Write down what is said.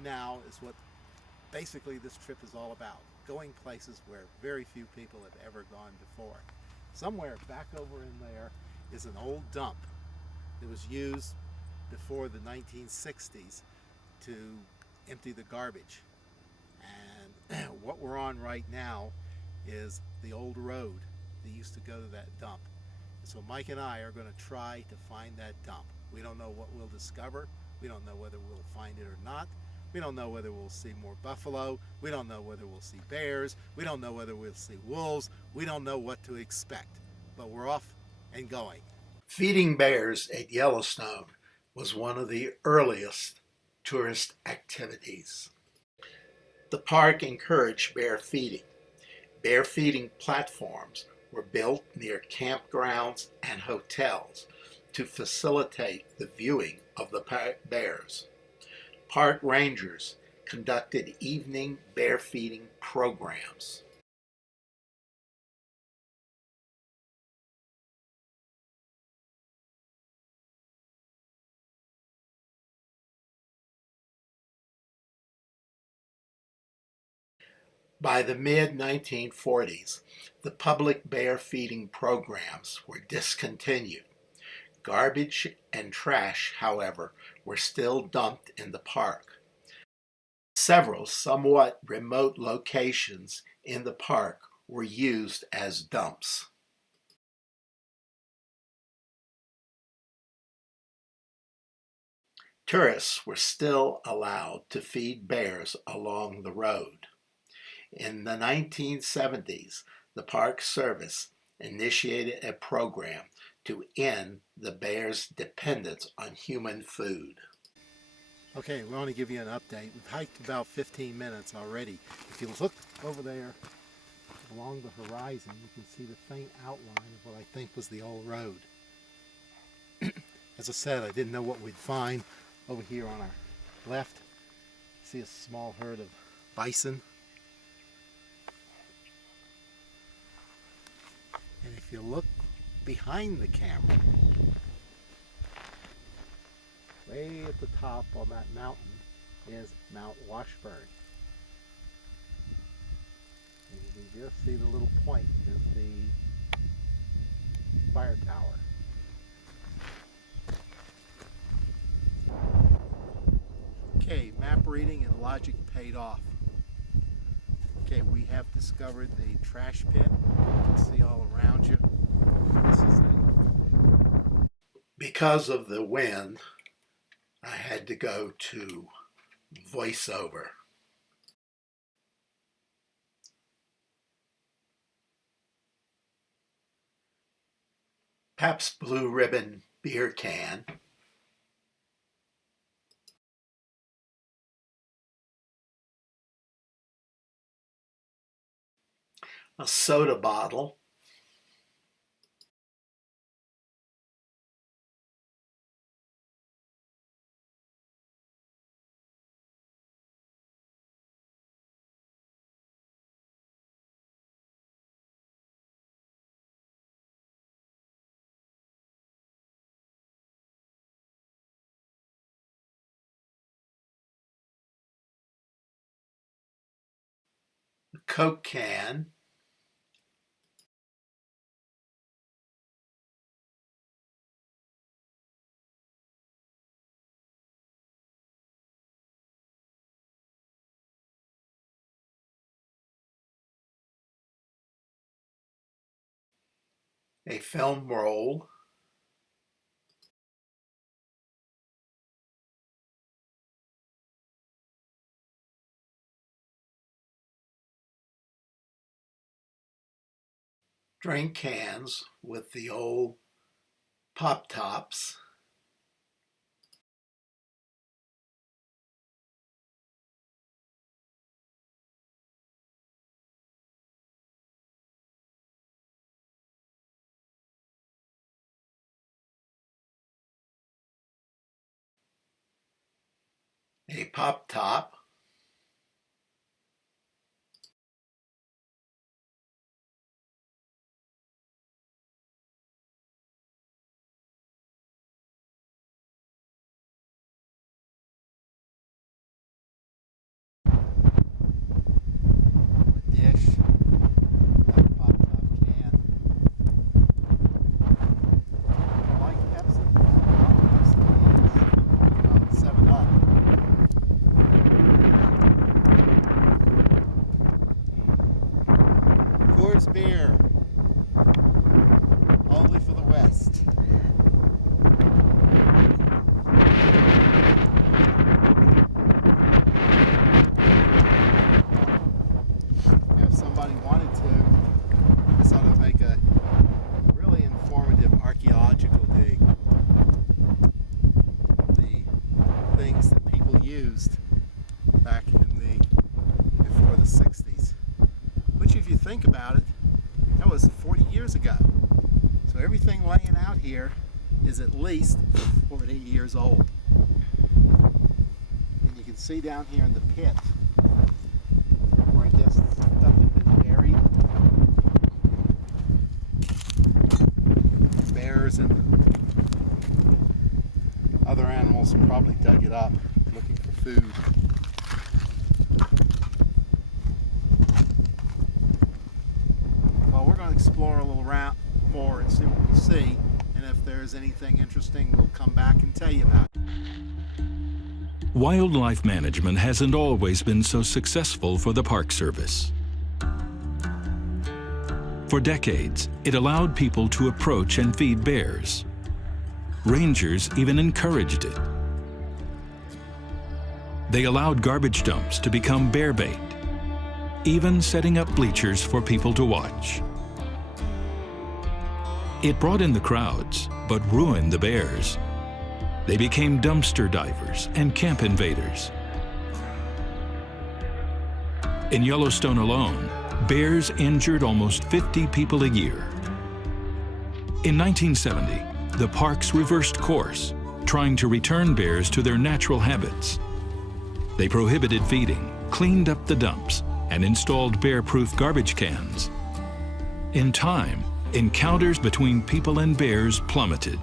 to now is what basically this trip is all about. Going places where very few people have ever gone before. Somewhere back over in there is an old dump that was used before the 1960s to empty the garbage. And what we're on right now is the old road that used to go to that dump. So Mike and I are going to try to find that dump. We don't know what we'll discover. We don't know whether we'll find it or not. We don't know whether we'll see more buffalo. We don't know whether we'll see bears. We don't know whether we'll see wolves. We don't know what to expect. But we're off and going. Feeding bears at Yellowstone was one of the earliest tourist activities. The park encouraged bear feeding. Bear feeding platforms were built near campgrounds and hotels to facilitate the viewing of the bears. Park rangers conducted evening bear feeding programs. By the mid-1940s, the public bear feeding programs were discontinued. Garbage and trash, however, were still dumped in the park. Several somewhat remote locations in the park were used as dumps. Tourists were still allowed to feed bears along the road. In the 1970s, the Park Service initiated a program to end the bears' dependence on human food. Okay, we want to give you an update. We've hiked about 15 minutes already. If you look over there along the horizon, you can see the faint outline of what I think was the old road. As I said, I didn't know what we'd find over here on our left. See a small herd of bison. And if you look behind the camera, way at the top on that mountain is Mount Washburn. And you can just see the little point is the fire tower. Okay, map reading and logic paid off. Okay, we have discovered the trash pit. You can see all around you. This is because of the wind, I had to go to voiceover. Pabst Blue Ribbon beer can. A soda bottle. A Coke can. A film roll. Drink cans with the old pop tops. A pop top. dish, that pop-top can. Like Pepsi? I don't know what Pepsi is. 7-Up. Coors beer. Only for the West. If somebody wanted to, this ought to make a really informative archaeological dig. The things that people used back before the 60s. Which, if you think about it, that was 40 years ago. So everything laying out here is at least 40 years old. And you can see down here in the pit where I guess stuff had been buried. Bears and other animals probably dug it up looking for food. Well, we're going to explore a little round more and see what we see, and if there's anything interesting, we'll come back and tell you about it. Wildlife management hasn't always been so successful for the Park Service. For decades, it allowed people to approach and feed bears. Rangers even encouraged it. They allowed garbage dumps to become bear bait, even setting up bleachers for people to watch. It brought in the crowds, but ruined the bears. They became dumpster divers and camp invaders. In Yellowstone alone, bears injured almost 50 people a year. In 1970, the parks reversed course, trying to return bears to their natural habits. They prohibited feeding, cleaned up the dumps, and installed bear-proof garbage cans. In time, encounters between people and bears plummeted.